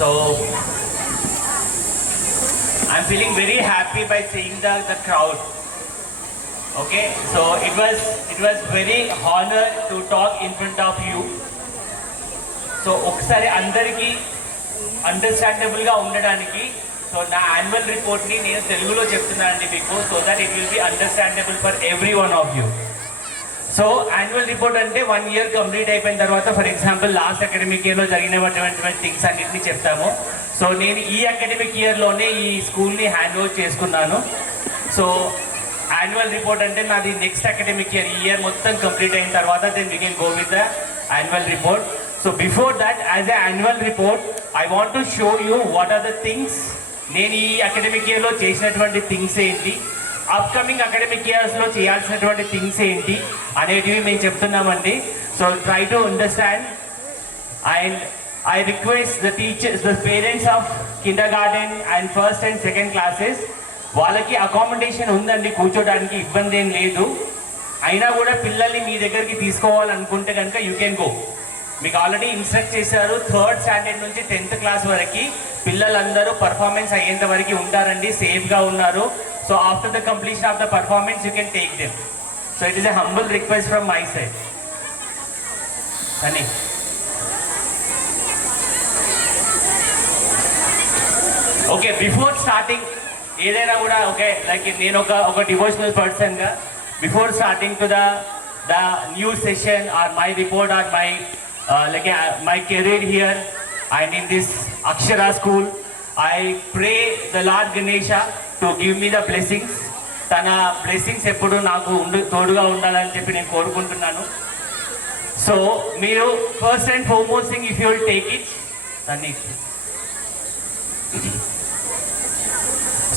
So I'm feeling very happy by seeing the crowd. Okay, so it was very honor to talk in front of you. So ఒకసారి అందరికీ అండర్స్టాండబుల్గా ఉండడానికి సో నా యాన్యువల్ రిపోర్ట్ని నేను తెలుగులో చెప్తున్నానండి మీకు, so that it will be understandable for every one of you. So annual report అంటే 1 year కంప్లీట్ అయిపోయిన తర్వాత, ఫర్ ఎగ్జాంపుల్ లాస్ట్ అకాడమిక్ ఇయర్లో జరిగినటువంటి థింగ్స్ అన్నింటినీ చెప్తాము. సో నేను ఈ అకాడమిక్ ఇయర్లోనే ఈ స్కూల్ని హ్యాండ్ ఓవర్ చేసుకున్నాను. సో యాన్యువల్ రిపోర్ట్ అంటే నాది నెక్స్ట్ అకాడమిక్ ఇయర్, ఈ ఇయర్ మొత్తం కంప్లీట్ అయిన తర్వాత then we can go with the annual report. So before that, as a annual report I want to show you what are the things, నేను ఈ అకాడమిక్ ఇయర్లో చేసినటువంటి థింగ్స్ ఏంటి, అప్కమింగ్ అకాడమిక్ ఇయర్స్లో చేయాల్సినటువంటి థింగ్స్ ఏంటి అనేటివి మేము చెప్తున్నామండి. So try to understand. And I request the teachers, the parents of kindergarten and first and second classes, వాళ్ళకి అకామిడేషన్ ఉందండి, కూర్చోడానికి ఇబ్బంది ఏం లేదు. అయినా కూడా పిల్లల్ని మీ దగ్గరికి తీసుకోవాలనుకుంటే కనుక యూ కెన్ గో. మీకు ఆల్రెడీ ఇన్స్ట్రక్ట్ చేశారు, 3rd standard నుంచి 10th class వరకు పిల్లలందరూ పర్ఫార్మెన్స్ అయ్యేంత వరకు ఉంటారండి, సేఫ్గా ఉన్నారు. So after the completion of the performance you can take them. So it is a humble request from my side. అని ఓకే, బిఫోర్ స్టార్టింగ్ ఏదైనా కూడా ఓకే, లైక్ నేను ఒక డివోషనల్ పర్సన్గా before starting to the new session or my report or my career here and in this Akshara school, I pray the lord Ganesha to give me the blessings. తన blessings ఎప్పుడు నాకు తోడుగా ఉండాలని చెప్పి నేను కోరుకుంటున్నాను. సో మీరు first and foremost thing, if you will take it దాన్ని.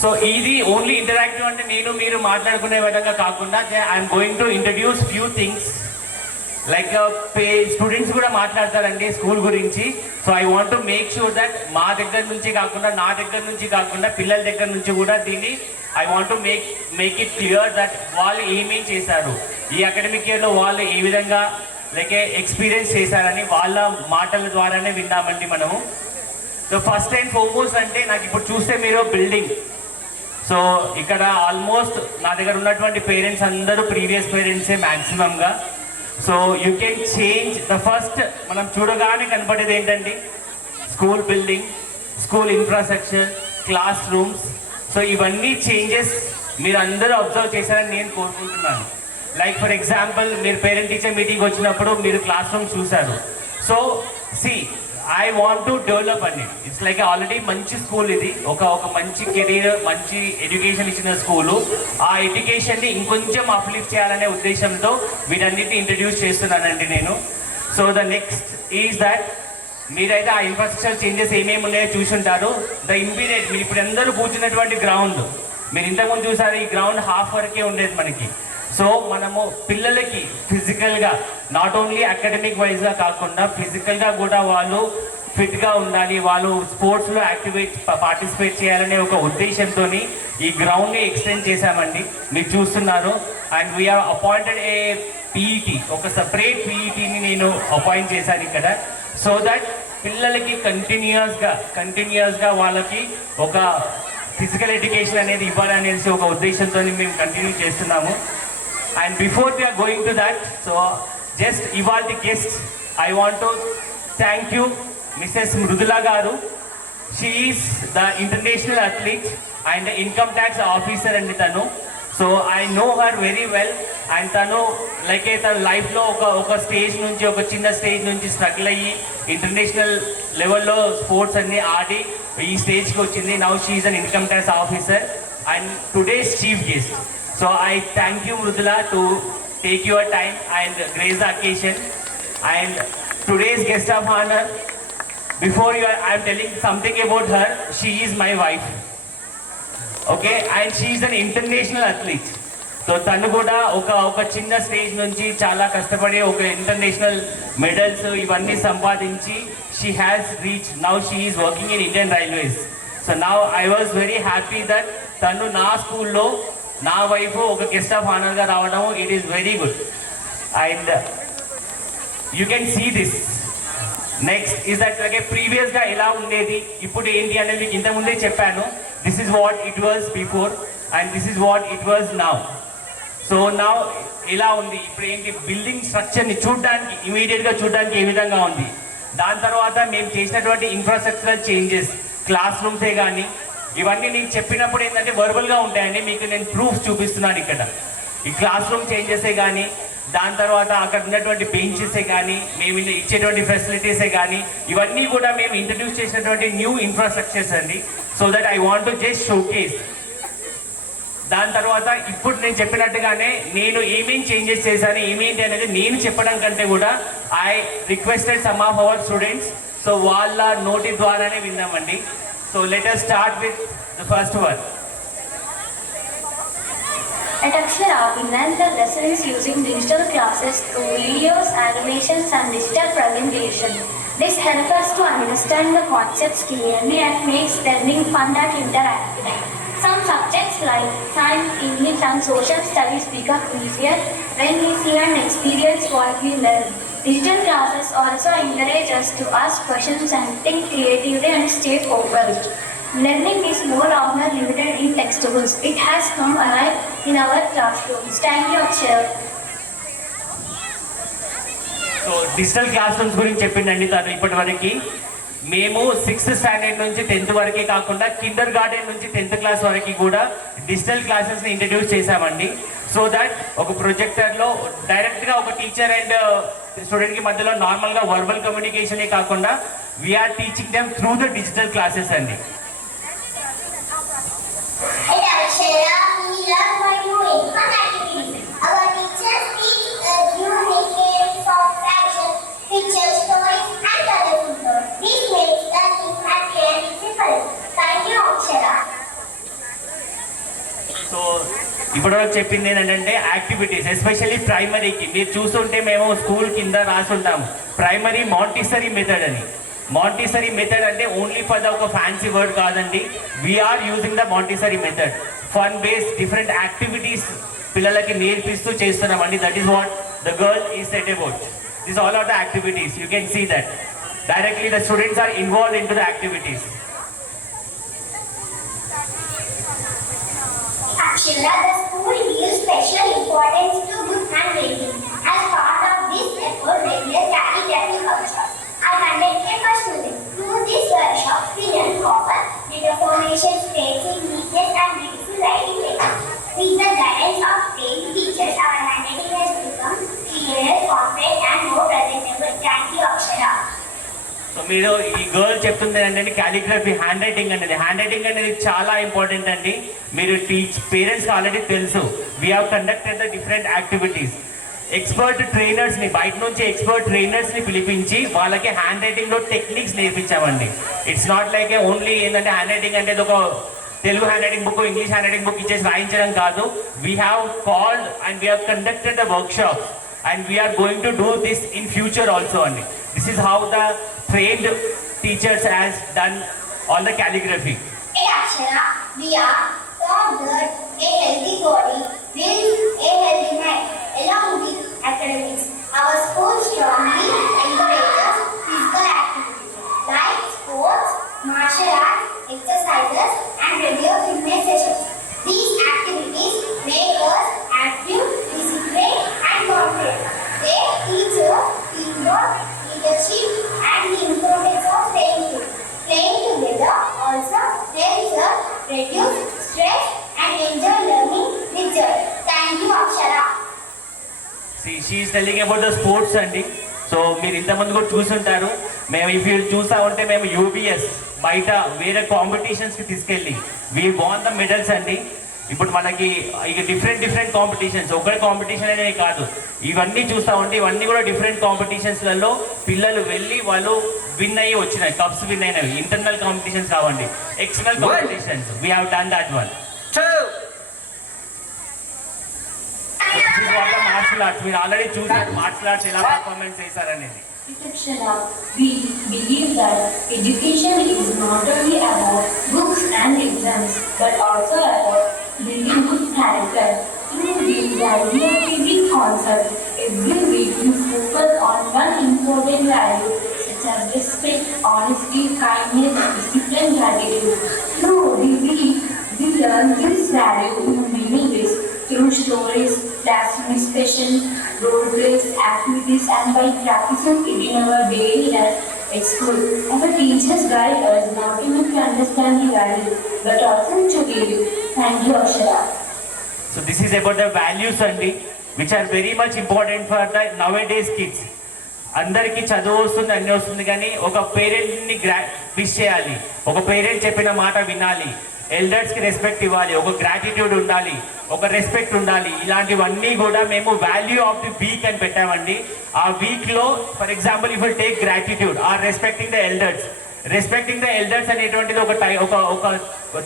సో ఇది ఓన్లీ ఇంటరాక్టివ్ అంటే నేను మీరు మాట్లాడుకునే విధంగా కాకుండా I'm going to introduce few things like students కూడా మాట్లాడతారండి స్కూల్ గురించి. So I want to make sure that మా దగ్గర నుంచి కాకుండా, నా దగ్గర నుంచి కాకుండా పిల్లల దగ్గర నుంచి కూడా దీన్ని I want to make it clear that వాళ్ళు ఏమేం చేశారు ఈ అకాడమిక్ ఇయర్లో, వాళ్ళు ఏ విధంగా లైక్ ఎక్స్పీరియన్స్ చేశారని వాళ్ళ మాటల ద్వారానే విన్నామండి మనము. సో ఫస్ట్ అండ్ ఫార్మోస్ట్ అంటే నాకు ఇప్పుడు చూస్తే మీరు బిల్డింగ్, సో ఇక్కడ ఆల్మోస్ట్ నా దగ్గర ఉన్నటువంటి పేరెంట్స్ అందరూ ప్రీవియస్ పేరెంట్సే మ్యాక్సిమంగా. So you can change the first, మనం చూడగానే కనపడేది ఏంటండి, school building, school infrastructure, classrooms. So ఇవన్నీ చేంజెస్ మీరు అందరూ అబ్జర్వ్ చేశారని నేను కోరుకుంటున్నాను. లైక్ ఫర్ ఎగ్జాంపుల్, మీరు పేరెంట్ టీచర్ మీటింగ్ వచ్చినప్పుడు మీరు క్లాస్ రూమ్స్ చూశారు. So see I want to develop అండి. ఇట్స్ లైక్ ఆల్రెడీ మంచి స్కూల్ ఇది, ఒక మంచి కెరీర్, మంచి ఎడ్యుకేషన్ ఇచ్చిన స్కూలు. ఆ ఎడ్యుకేషన్ని ఇంకొంచెం అప్లిఫ్ట్ చేయాలనే ఉద్దేశంతో వీటన్నిటిని ఇంట్రడ్యూస్ చేస్తున్నానండి నేను. So the next is that, మీరైతే ఆ ఇన్ఫ్రాస్ట్రక్చర్ చేంజెస్ ఏమేమి ఉన్నాయో చూసుంటారు. ద ఇమ్మీడియట్, మీరు ఇప్పుడు అందరూ కూర్చున్నటువంటి గ్రౌండ్, మీరు ఇంతకుముందు చూసారు, ఈ గ్రౌండ్ హాఫ్ వరకే ఉండేది మనకి. సో మనము పిల్లలకి ఫిజికల్గా, నాట్ ఓన్లీ అకాడమిక్ వైజ్గా కాకుండా ఫిజికల్గా కూడా వాళ్ళు ఫిట్గా ఉండాలి, వాళ్ళు స్పోర్ట్స్లో పార్టిసిపేట్ చేయాలనే ఒక ఉద్దేశంతో ఈ గ్రౌండ్ని ఎక్స్టెండ్ చేశామండి, మీరు చూస్తున్నారు. And we are appointed a PET, ఒక సపరేట్ పీఈటీని నేను అపాయింట్ చేశాను ఇక్కడ. సో దట్ పిల్లలకి కంటిన్యూస్గా వాళ్ళకి ఒక ఫిజికల్ ఎడ్యుకేషన్ అనేది ఇవ్వాలనేసి ఒక ఉద్దేశంతో మేము కంటిన్యూ చేస్తున్నాము. And before we are going to that, so just ivalti guest, I want to thank you Mrs. Mrudula garu. She is the international athlete and the income tax officer and tanu. So I know her very well, and tanu like tana life lo oka stage nunchi, oka chinna stage nunchi struggle ayyi international level lo sports anni aadi ee stage ki ochindi. Now she is an income tax officer and today's chief guest. So I thank you Mrudula to take your time and grace the occasion. And today's guest of honor, before I am telling something about her, she is my wife. Okay, and she is an international athlete. So tanu kuda oka chinna stage nunchi chala kastapadi oka international medals ivanni sampadinchi she has reached. Now she is working in Indian Railways. So now I was very happy that tanu na school lo నా wife ఒక guest of ఆనర్గా రావడం, it is very good. And you can see this, next is that అలాగే ప్రీవియస్గా ఎలా ఉండేది ఇప్పుడు ఏంటి అనేది మీకు ఇంతకుముందే చెప్పాను. This is what it was before and this is what it was now. So now ఎలా ఉంది, ఇప్పుడు ఏంటి బిల్డింగ్ స్ట్రక్చర్ని చూడడానికి ఇమీడియట్గా చూడడానికి ఏ విధంగా ఉంది. దాని తర్వాత మేము చేసినటువంటి ఇన్ఫ్రాస్ట్రక్చరల్ చేంజెస్, క్లాస్ రూమ్సే కానీ ఇవన్నీ నేను చెప్పినప్పుడు ఏంటంటే వర్బల్గా ఉంటాయండి. మీకు నేను ప్రూఫ్ చూపిస్తున్నాను ఇక్కడ. ఈ క్లాస్ రూమ్ చేంజెసే కానీ, దాని తర్వాత అక్కడ ఉన్నటువంటి బెంచెసే కానీ, మేము ఇచ్చేటువంటి ఫెసిలిటీసే కానీ, ఇవన్నీ కూడా మేము ఇంట్రడ్యూస్ చేసినటువంటి న్యూ ఇన్ఫ్రాస్ట్రక్చర్స్ అండి. So that I want to just showcase. దాని తర్వాత ఇప్పుడు నేను చెప్పినట్టుగానే నేను ఏమేం చేంజెస్ చేశాను ఏమేంటి అనేది నేను చెప్పడం కంటే కూడా I requested some of our students. So వాళ్ళ నోటి ద్వారానే విందామండి. So let us start with the first one. At Akshara, we learn the lessons using digital classes through videos, animations and digital presentation. This helps us to understand the concepts clearly and makes learning fun and interactive. Some subjects like science, English and social studies become easier when we see and experience what we learn. Digital classes also encourage us to ask questions and think creatively and stay focused. Learning is no longer limited in textbooks. It has come alive in our classrooms. Thank you, Akshara. So digital class rooms గురించి చెప్పిందండి తను. ఇప్పటి వరకు మేము 6th standard నుంచి 10th వరకే కాకుండా Kinder garden నుంచి 10th క్లాస్ వరకు కూడా డిజిటల్ క్లాసెస్ని ఇంట్రడ్యూస్ చేశామండి. సో దట్ ఒక ప్రొజెక్టర్లో డైరెక్ట్గా ఒక టీచర్ అండ్ స్టూడెంట్కి మధ్యలో నార్మల్గా వర్బల్ కమ్యూనికేషనే కాకుండా we are teaching them through the digital classes అండి. సో ఇప్పటివరకు చెప్పింది ఏంటంటే యాక్టివిటీస్, ఎస్పెషల్లీ ప్రైమరీకి మీరు చూస్తుంటే మేము స్కూల్ కింద రాసుంటాము ప్రైమరీ మాంటిసరీ మెథడ్ అని. మాంటిసరీ మెథడ్ అంటే ఓన్లీ ఫర్ ద ఒక ఫ్యాన్సీ వర్డ్ కాదండి. We are using the Montessori method. Fun based different activities పిల్లలకి నేర్పిస్తూ చేస్తున్నామండి. That is what the girl is set about. This all are the activities. You can see that directly the students are involved into the activities. Akshara, the school gives special importance to good handwriting. As part of this effort, regular calligraphy workshops are conducted for students. Through this workshop, we learn proper letter formation, spacing, neatness and beautiful writing techniques. With the guidance of trained teachers, our handwriting has become clearer, confident and more presentable. Thank you, Akshara. So మీరు ఈ girl చెప్తుంది ఏంటంటే calligraphy, handwriting అనేది. Handwriting అనేది చాలా important అండి. మీరు పేరెంట్స్కి ఆల్రెడీ తెలుసు. We have conducted the different activities. Expert ట్రైనర్స్ని బయట నుంచి ఎక్స్పర్ట్ ట్రైనర్స్ని పిలిపించి వాళ్ళకి హ్యాండ్ రైటింగ్లో టెక్నిక్స్ నేర్పించామండి. ఇట్స్ నాట్ లైక్ ఓన్లీ ఏంటంటే హ్యాండ్ రైటింగ్ అంటే ఒక Telugu handwriting book, English handwriting book ఇచ్చేసి రాయించడం కాదు. We have called and we have conducted the workshop and we are going to do this in future also అండి. This is how the trained teachers has done all the calligraphy. At Akshara, we are taught that a healthy body builds a healthy mind. Along with academics, our school strongly encourages physical activities like sports, martial arts, exercises, and regular fitness sessions. These activities make us active, disciplined, and confident. They teach us teamwork, leadership, and the importance of playing together also helps us reduce stress and enjoy learning with joy. Thank you, Akshara. See, she is telling about the sports అండి. సో మీరు ఇంతమంది కూడా చూసుంటారు. మేము if you చూసా ఉంటే మేము యూబీఎస్ బయట వేరే కాంపిటీషన్స్కి తీసుకెళ్ళి వీ వాన్ ద మెడల్స్ అండి. ఇప్పుడు మనకి ఇక డిఫరెంట్ కాంపిటీషన్స్, ఒకటి కాంపిటీషన్ అనేది కాదు, ఇవన్నీ చూస్తూ ఉంటే ఇవన్నీ కూడా డిఫరెంట్ కాంపిటీషన్స్లలో పిల్లలు వెళ్ళి వాళ్ళు విన్ అయ్యి వచ్చినాయి, కప్స్ విన్ అయినవి. ఇంటర్నల్ కాంపిటీషన్స్ కావండి, external competitions. We have done that one. Martial arts మీరు ఆల్రెడీ చూసారు, మార్షల్ ఆర్ట్స్ ఎలా పర్ఫార్మెన్స్ చేశారనేది. We believe that education is not only about books and exams, but also about building good character. Through these value-giving concepts, every week we focus on one important value, are respect, honesty, kindness, discipline, gratitude. Through the week, we learn this value in many ways through stories, classroom discussion, role plays, activities, and by practicing it in our daily life at school. Our teachers guide us not only to understand the value but also to live. Thank you, Akshara. So this is about the values అండి which are very much important for the nowadays kids. అందరికీ చదువు వస్తుంది అన్నీ వస్తుంది కానీ ఒక పేరెంట్ని విష్ చేయాలి, ఒక పేరెంట్ చెప్పిన మాట వినాలి, ఎల్డర్స్కి రెస్పెక్ట్ ఇవ్వాలి, ఒక గ్రాటిట్యూడ్ ఉండాలి, ఒక రెస్పెక్ట్ ఉండాలి. ఇలాంటివన్నీ కూడా మేము వాల్యూ ఆఫ్ ది వీక్ అని పెట్టామండి. ఆ వీక్లో for example if you take gratitude or respecting the elders, respecting the elders అనేటువంటిది ఒక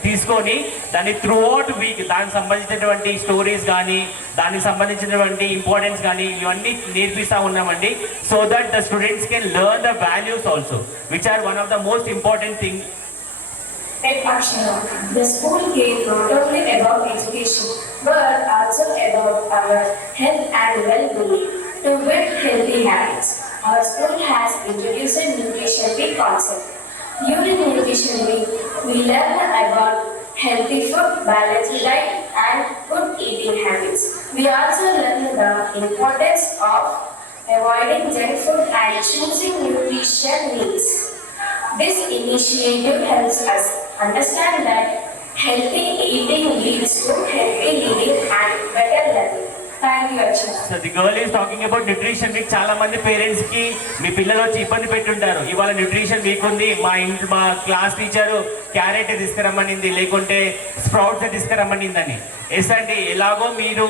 తీసుకొని దాన్ని త్రూ అవుట్ వీక్ దానికి సంబంధించినటువంటి స్టోరీస్ కానీ దానికి సంబంధించినటువంటి ఇంపార్టెన్స్ కానీ ఇవన్నీ నేర్పిస్తూ ఉన్నామండి. So that the students can learn the values also which are one of the most important thing. At Akshara, the school care not only about education but also about our health and well-being to build healthy habits. Our school has introduced a nutrition week concept. During nutrition week, we learn about healthy food, balanced diet, and good eating habits. We also learn the importance of avoiding junk food and choosing nutrition needs. This initiative helps us understand that healthy eating leads to healthy living and better learning. Thank you, Akshara. So the girl is talking about nutrition week. చాలా మంది పేరెంట్స్ కి మీ పిల్లలు వచ్చి ఇబ్బంది పెట్టుంటారు, ఇవాళ nutrition week ఉంది, మా క్లాస్ టీచరు క్యారెట్ తీసుకురమ్మనింది లేకుంటే స్ప్రౌట్స్ తీసుకురమ్మనిందని. ఎస్ అండి, ఎలాగో మీరు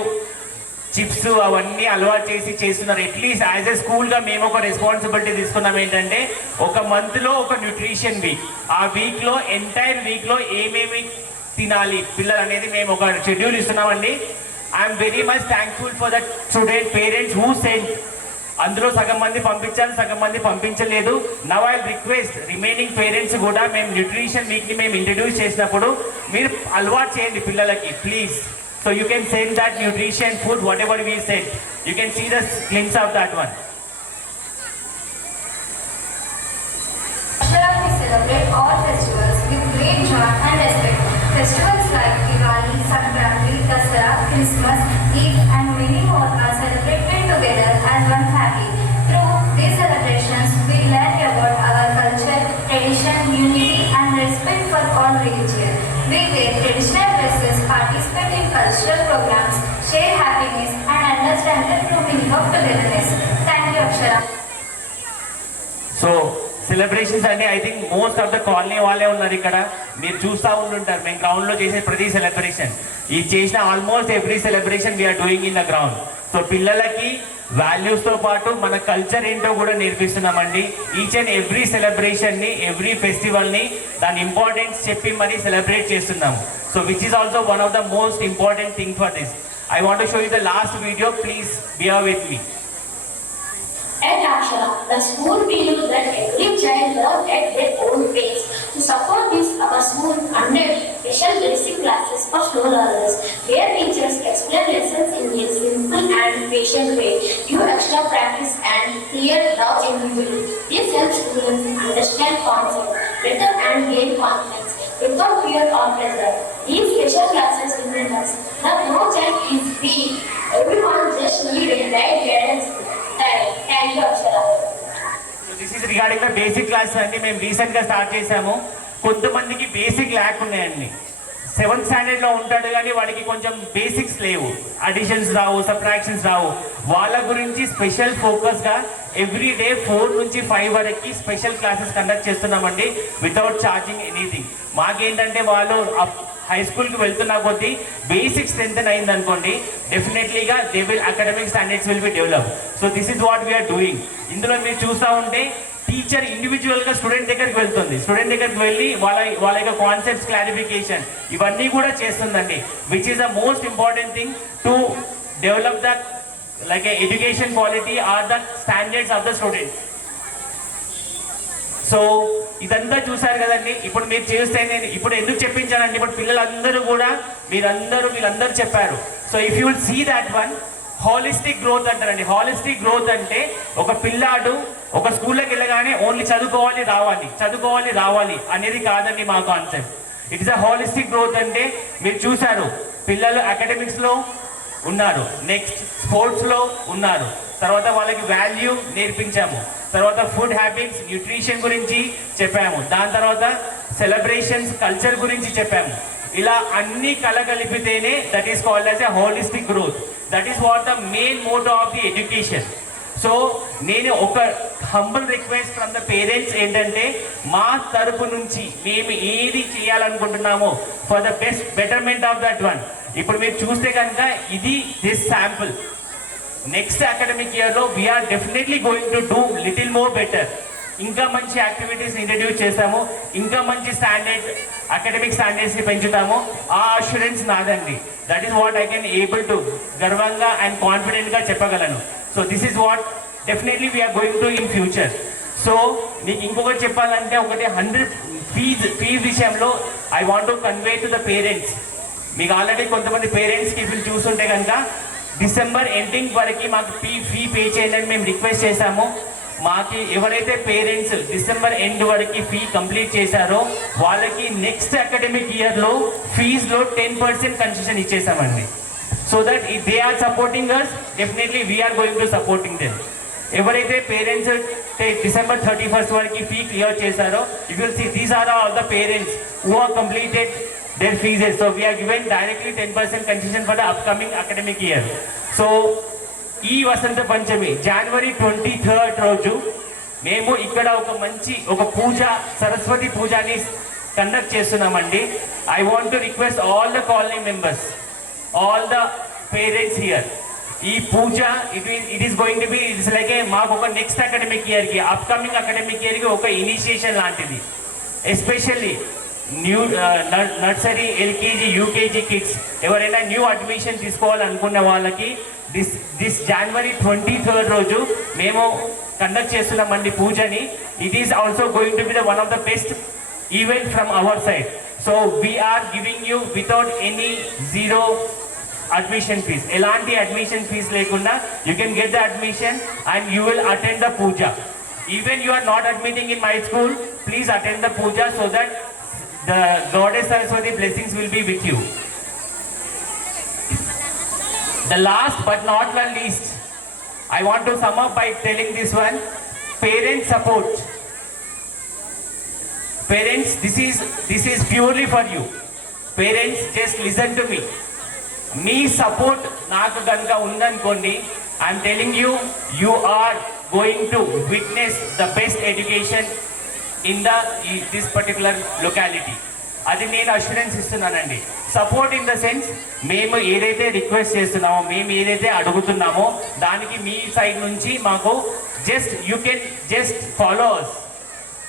చిప్స్ అవన్నీ అలవాటు చేస్తున్నారు. అట్లీస్ట్ యాజ్ ఎ స్కూల్గా మేము ఒక రెస్పాన్సిబిలిటీ తీసుకున్నాం ఏంటంటే ఒక మంత్లో ఒక న్యూట్రిషన్ వీక్, ఆ వీక్లో ఎంటైర్ వీక్లో ఏమేమి తినాలి పిల్లలు అనేది మేము ఒక షెడ్యూల్ ఇస్తున్నామండి. I'm very much thankful for that student parents who sent. అందులో సగం మంది పంపించారు, సగం మంది పంపించలేదు. Now I request remaining parents కూడా మేము న్యూట్రిషన్ వీక్ని మేము ఇంట్రడ్యూస్ చేసినప్పుడు మీరు అలవాటు చేయండి పిల్లలకి please. So you can send that nutrition food, whatever we said. You can see the glimpse of that one. Akshara, we celebrate all festivals with great joy and respect. Festivals like Diwali, Sankranti, Dasara, Christmas, Eid and many more are celebrated together as one family. Through these celebrations, we learn about our culture, tradition, unity and respect for all religions. We wear traditional dresses, participate in cultural programs, share happiness and understand the true meaning of togetherness. Thank you, Akshara. So celebrations అంటే I think most of the colony వాళ్ళే ఉన్నారు ఇక్కడ. మీరు చూస్తూ ఉంటుంటారు మేము గ్రౌండ్లో చేసే ప్రతి సెలబ్రేషన్, ఈ చేసిన almost every celebration we are doing in the ground. So పిల్లలకి వాల్యూస్తో పాటు మన కల్చర్ ఏంటో కూడా నేర్పిస్తున్నామండి. ఈచ్ అండ్ ఎవ్రీ సెలబ్రేషన్ని, ఎవ్రీ ఫెస్టివల్ని దాని ఇంపార్టెన్స్ చెప్పి మరీ సెలబ్రేట్ చేస్తున్నాము. So which is also one of the most important thing for this. I want to show you the last video, please bear with me. At Akshara, the school believes that every child learns at their own pace. To support this, our school conducts special basic classes for slow learners, where teachers explain lessons in a simple and patient way, give extra practice and clear doubts individually. This helps students understand concepts better and gain confidence without fear or pressure. These special classes remind us that no child is weak. Everyone just needs a right guidance. Thank you, Akshara. So this is regarding the basic class అండి. మేము రీసెంట్గా స్టార్ట్ చేసాము. కొంతమందికి బేసిక్ ల్యాక్ ఉన్నాయండి. 7th స్టాండర్డ్లో ఉంటాడు కానీ వాడికి కొంచెం బేసిక్స్ లేవు, అడిషన్స్ రావు, సబ్ట్రాక్షన్స్ రావు. వాళ్ళ గురించి స్పెషల్ ఫోకస్గా ఎవ్రీ డే 4 నుంచి 5 వరకు స్పెషల్ క్లాసెస్ కండక్ట్ చేస్తున్నామండి వితౌట్ ఛార్జింగ్ ఎనీథింగ్. మాకేంటంటే వాళ్ళు హై స్కూల్కి వెళ్తున్నా కొద్దీ బేసిక్ స్ట్రెంత్ అయింది అనుకోండి, డెఫినెట్లీగా they will academic standards will be develop. So this is what we are doing. ఇందులో మీరు చూస్తూ ఉంటే టీచర్ ఇండివిజువల్గా స్టూడెంట్ దగ్గరికి వెళ్తుంది, స్టూడెంట్ దగ్గరికి వెళ్ళి వాళ్ళ యొక్క కాన్సెప్ట్స్ క్లారిఫికేషన్ ఇవన్నీ కూడా చేస్తుందండి. Which is the most important thing to develop the like education quality are the standards of the student. So ఇదంతా చూసారు కదండి. ఇప్పుడు మీరు చేస్తే నేను ఇప్పుడు ఎందుకు చెప్పించానండి, ఇప్పుడు పిల్లలందరూ కూడా వీళ్ళందరూ చెప్పారు. So if you will see that one holistic growth అంటారండి. హాలిస్టిక్ గ్రోత్ అంటే ఒక పిల్లాడు ఒక స్కూల్లోకి వెళ్ళగానే ఓన్లీ చదువుకోవాలి రావాలి అనేది కాదండి మా concept. It is a holistic growth. అంటే మీరు చూసారు, పిల్లలు అకాడమిక్స్లో ఉన్నారు, నెక్స్ట్ స్పోర్ట్స్లో ఉన్నారు, తర్వాత వాళ్ళకి వాల్యూ నేర్పించాము, తర్వాత ఫుడ్ హ్యాబిట్స్ న్యూట్రిషన్ గురించి చెప్పాము, దాని తర్వాత సెలబ్రేషన్స్ కల్చర్ గురించి చెప్పాము. ఇలా అన్ని కలగలిపితేనే that is called as a holistic growth. That is what the main motto of the education. So నేను ఒక humble request from the parents ఏంటంటే, మా తరపు నుంచి మేము ఏది చేయాలనుకుంటున్నామో for the betterment of that one. ఇప్పుడు మీరు చూస్తే కనుక ఇది దిస్ శాంపుల్. నెక్స్ట్ అకాడమిక్ ఇయర్లో we are definitely going to do little more better. ఇంకా మంచి యాక్టివిటీస్ ఇంట్రడ్యూస్ చేస్తాము, ఇంకా మంచి అకాడమిక్ స్టాండర్డ్స్ని పెంచుతాము. ఆ అష్యూరెన్స్ నాదండి. That is what I can able to గర్వంగా అండ్ కాన్ఫిడెంట్గా చెప్పగలను. So this is what definitely we are going to in future. So మీకు ఇంకొకటి చెప్పాలంటే, ఒకటి 100 ఫీజ్ విషయంలో I want to convey to the parents. మీకు ఆల్రెడీ కొంతమంది పేరెంట్స్కి ఇప్పుడు చూస్తుంటే కనుక డిసెంబర్ ఎండింగ్ వరకు మాకు ఫీ పే చేయండి అని మేము రిక్వెస్ట్ చేశాము. మాకి ఎవరైతే పేరెంట్స్ డిసెంబర్ ఎండ్ వరకు ఫీ కంప్లీట్ చేశారో వాళ్ళకి నెక్స్ట్ అకాడమిక్ ఇయర్లో ఫీజులో 10% కన్సెషన్ ఇచ్చేసామండి. So that if they are supporting us, definitely we are going to supporting them. ఎవరైతే పేరెంట్స్ డిసెంబర్ 31st వరకు ఫీ క్లియర్ చేశారో, you will see these are all the parents who are completed their fees. So we are given directly 10% concession for the upcoming academic year. So ఈ వసంత పంచమి January 23rd రోజు మేము ఇక్కడ ఒక పూజ, సరస్వతి పూజని conduct చేస్తున్నామండి. I want to request all the colony members, all the parents here. ఈ puja it is going to be it's like మాకు ఒక నెక్స్ట్ అకాడమిక్ ఇయర్కి, అప్కమింగ్ అకాడమిక్ ఇయర్కి ఒక ఇనిషియేషన్ లాంటిది. Especially new nursery, LKG, UKG kids ఎవరైనా new admission తీసుకోవాలనుకున్న వాళ్ళకి దిస్ January 23rd రోజు మేము కండక్ట్ చేస్తున్నామండి పూజని. It is also going to be the one of the best event from our side. So we are giving you without any zero admission fees. ఎలాంటి admission fees లేకుండా you can get the admission and you will attend the puja. Even you are not admitting in my school, please attend the puja so that the goddess Saraswati blessings will be with you. The last but not the least, I want to sum up by telling this one: parent support. Parents, this is purely for you. Parents, just listen to me. Me support naaku ganka undanukondi, I am telling you, you are going to witness the best education in this particular locality. అది నేను assurance ఇస్తున్నానండి. Support in the sense, మేము ఏదైతే రిక్వెస్ట్ చేస్తున్నామో, మేము ఏదైతే అడుగుతున్నామో దానికి మీ సైడ్ నుంచి మాకు you can just follow us.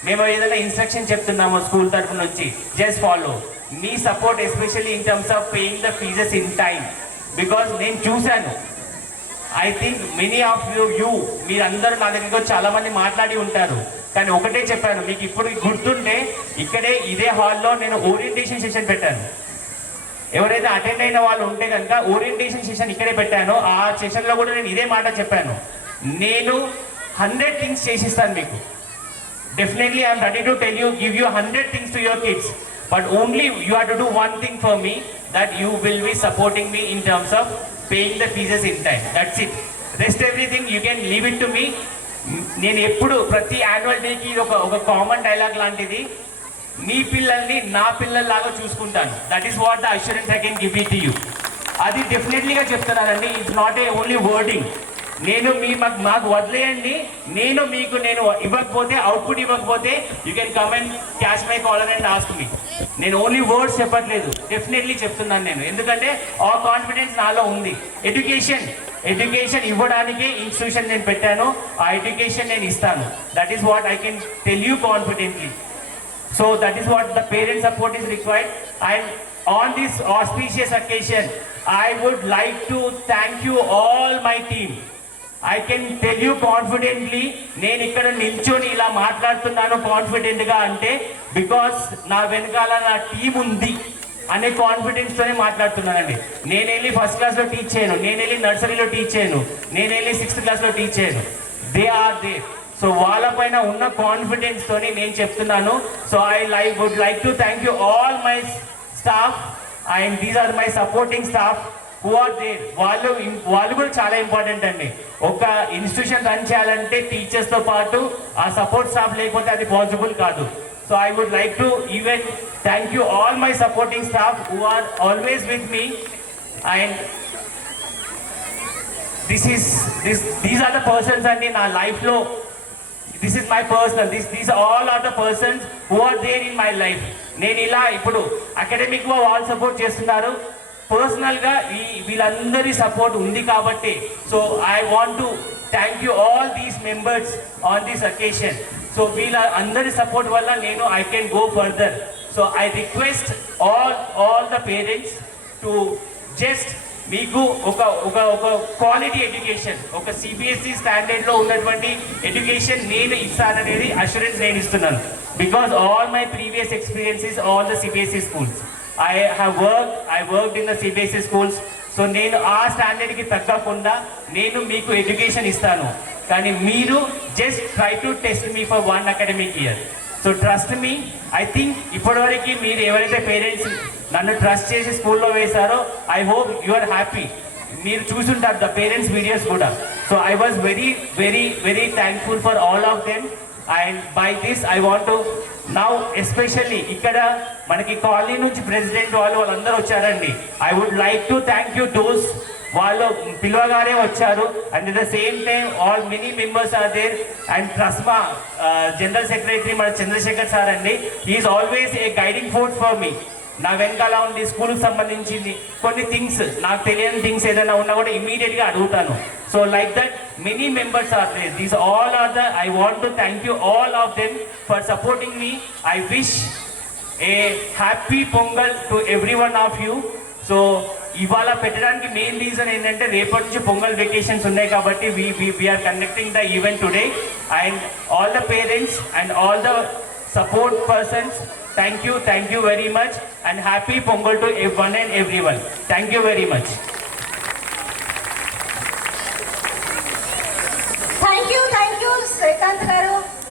మేము ఏదైనా ఇన్స్ట్రక్షన్ చెప్తున్నామో స్కూల్ తరఫు నుంచి, జస్ట్ ఫాలో. మీ support especially in terms of paying the fees in time. Because నేను చూశాను, I think many of you మీరందరూ నా దగ్గర చాలా మంది మాట్లాడి ఉంటారు. కానీ ఒకటే చెప్పాను మీకు, ఇప్పుడు గుర్తుంటే ఇదే హాల్లో నేను ఓరియంటేషన్ సెషన్ పెట్టాను. ఎవరైతే అటెండ్ అయిన వాళ్ళు ఉంటే కనుక ఓరియంటేషన్ సెషన్ ఇక్కడే పెట్టాను. ఆ సెషన్లో కూడా నేను ఇదే మాట చెప్పాను, నేను 100 థింగ్స్ చేసిస్తాను మీకు. Definitely I'm ready to tell you, give you 100 things to your kids, but only you have to do one thing for me, that you will be supporting me in terms of paying the fees in time. That's it. Rest everything you can leave it to me. నేను ఎప్పుడు ప్రతి యాన్యువల్ డేకి ఒక common dialogue లాంటిది, మీ పిల్లల్ని నా పిల్లల్లాగా చూసుకుంటాను. That is what the assurance I can give it to you. అది డెఫినెట్లీగా చెప్తున్నానండి. It's not a only wording. నేను మాకు వదిలేయండి, నేను ఇవ్వకపోతే, అవుట్పుట్ ఇవ్వకపోతే you can come and catch my collar and ask me. నేను ఓన్లీ వర్డ్స్ చెప్పట్లేదు, డెఫినెట్లీ చెప్తున్నాను నేను. ఎందుకంటే ఆ కాన్ఫిడెన్స్ నాలో ఉంది. ఎడ్యుకేషన్ ఇవ్వడానికి ఇన్స్టిట్యూషన్ నేను పెట్టాను, ఆ ఎడ్యుకేషన్ నేను ఇస్తాను. That is what I can tell you confidently. So that is what the parent support is required. And on this auspicious occasion, I would like to thank you all my team. I can tell you confidently, నేను ఇక్కడ నిల్చొని ఇలా మాట్లాడుతున్నాను కాన్ఫిడెంట్గా అంటే బికాస్ నా వెనకాల నా టీం ఉంది అనే కాన్ఫిడెన్స్తోనే మాట్లాడుతున్నానండి. నేను వెళ్ళి ఫస్ట్ క్లాస్లో టీచ్ చేయను, నేను వెళ్ళి నర్సరీలో టీచ్ చేయను, నేను వెళ్ళి 6th క్లాస్లో టీచ్ చేయను. They are there. సో వాళ్ళపైన ఉన్న కాన్ఫిడెన్స్ తోని నేను చెప్తున్నాను. So would like to thank you all my staff and these are my supporting staff who are there. వాళ్ళు కూడా చాలా ఇంపార్టెంట్ అండి. ఒక ఇన్స్టిట్యూషన్ రన్ చేయాలంటే టీచర్స్తో పాటు ఆ సపోర్ట్ స్టాఫ్ లేకపోతే అది పాసిబుల్ కాదు. So I would like to even thank you all my supporting staff who are always with me. And these are the persons అండి నా లైఫ్లో. This is my personal, these all are the persons who are there in my life. నేను ఇలా ఇప్పుడు అకాడమిక్గా వాళ్ళు సపోర్ట్ చేస్తున్నారు, పర్సనల్గా వీళ్ళందరి సపోర్ట్ ఉంది కాబట్టి. So I want to thank you all these members on this occasion. So వీళ్ళ అందరి సపోర్ట్ వల్ల నేను I can go further. So I request all the parents to just మీకు ఒక క్వాలిటీ ఎడ్యుకేషన్, ఒక సిబిఎస్ఈ స్టాండర్డ్లో ఉన్నటువంటి ఎడ్యుకేషన్ నేను ఇస్తాననేది అష్యూరెన్స్ నేను ఇస్తున్నాను. Because all my previous experiences all the CBSE schools I worked in the CBSE schools. So నేను ఆ స్టాండర్డ్కి తగ్గకుండా నేను మీకు ఎడ్యుకేషన్ ఇస్తాను. కానీ మీరు just try to test me for 1 academic year. So trust me. I think ఇప్పటివరకు మీరు ఎవరైతే పేరెంట్స్ నన్ను ట్రస్ట్ చేసి స్కూల్లో వేశారో I hope you are happy. మీరు చూసుంటారు ద పేరెంట్స్ వీడియోస్ కూడా. So I was very very very thankful for all of them. And by this I want to now especially ఇక్కడ మనకి కాలనీ నుంచి ప్రెసిడెంట్ వాళ్ళందరూ వచ్చారండి. I would like to thank you those వాళ్ళు పిలవగానే వచ్చారు. And at the same time all many members are there. And TRSMA general secretary మన Chandrasekhar sir అండి, he is always a guiding force for me. నా వెనకాల ఉంది స్కూల్కి సంబంధించింది కొన్ని థింగ్స్, నాకు తెలియని థింగ్స్ ఏదైనా ఉన్నా కూడా ఇమీడియట్గా అడుగుతాను. So like that many members are there. These all are the I want to thank you all of them for supporting me. I wish a happy Pongal to every one of you. So ఇవాళ పెట్టడానికి main reason ఏంటంటే రేపటి నుంచి pongal vacations ఉన్నాయి కాబట్టి we are conducting the event today. And all the parents and all the support persons, thank you very much and happy Pongal to everyone and everyone. Thank you very much. Thank you Srikanth garu.